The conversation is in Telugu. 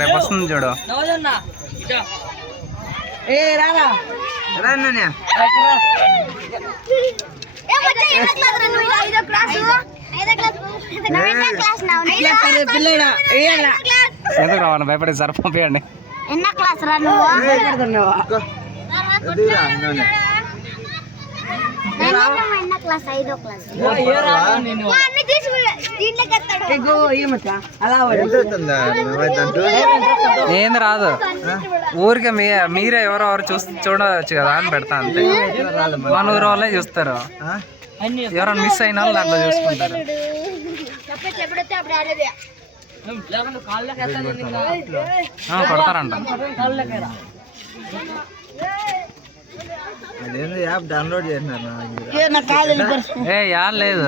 రేపు వస్తుంది చూడు. ఎందుకు రావాలి భయపడే సార్ పంపించండి. ఎన్న క్లాస్ రా నువ్వు? క్లాస్ 5వ క్లాస్. ఏంది రాదు, ఊరికే మీరే ఎవరెవరు చూడవచ్చు కదా అని పెడతా అంతే. మన ఊరు వాళ్ళే చూస్తారు, ఎవరైనా మిస్ అయిన వాళ్ళు దాంట్లో చూసుకుంటారు. కొడతారంట. యాప్ డౌన్లోడ్ చేసినారు. ఏ యాడ్ లేదు.